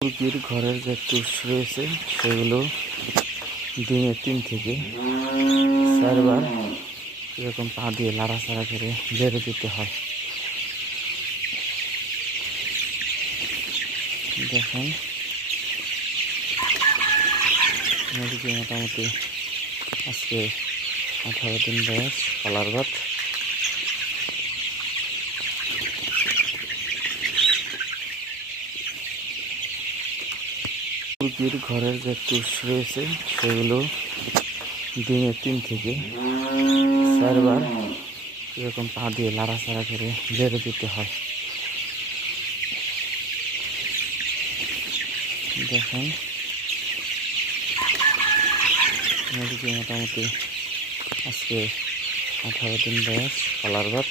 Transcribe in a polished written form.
মুরগির ঘরের যে টুস রয়েছে সেগুলো দিনে 3 থেকে 4 বার এরকম পা দিয়ে লাড়াচাড়া করে বেড়ে দিতে হয়। দেখুন মুরগি মোটামুটি আজকে 18 দিন বয়স, কালার বাট। মুরগির ঘরের যে টুস রয়েছে সেগুলো দিনে 3 থেকে 4 বার এরকম পা দিয়ে লাড়াচাড়া করে বেড়ে দিতে হয়। দেখুন মুরগি মোটামুটি আজকে 18 দিন বয়স, কালার বাট।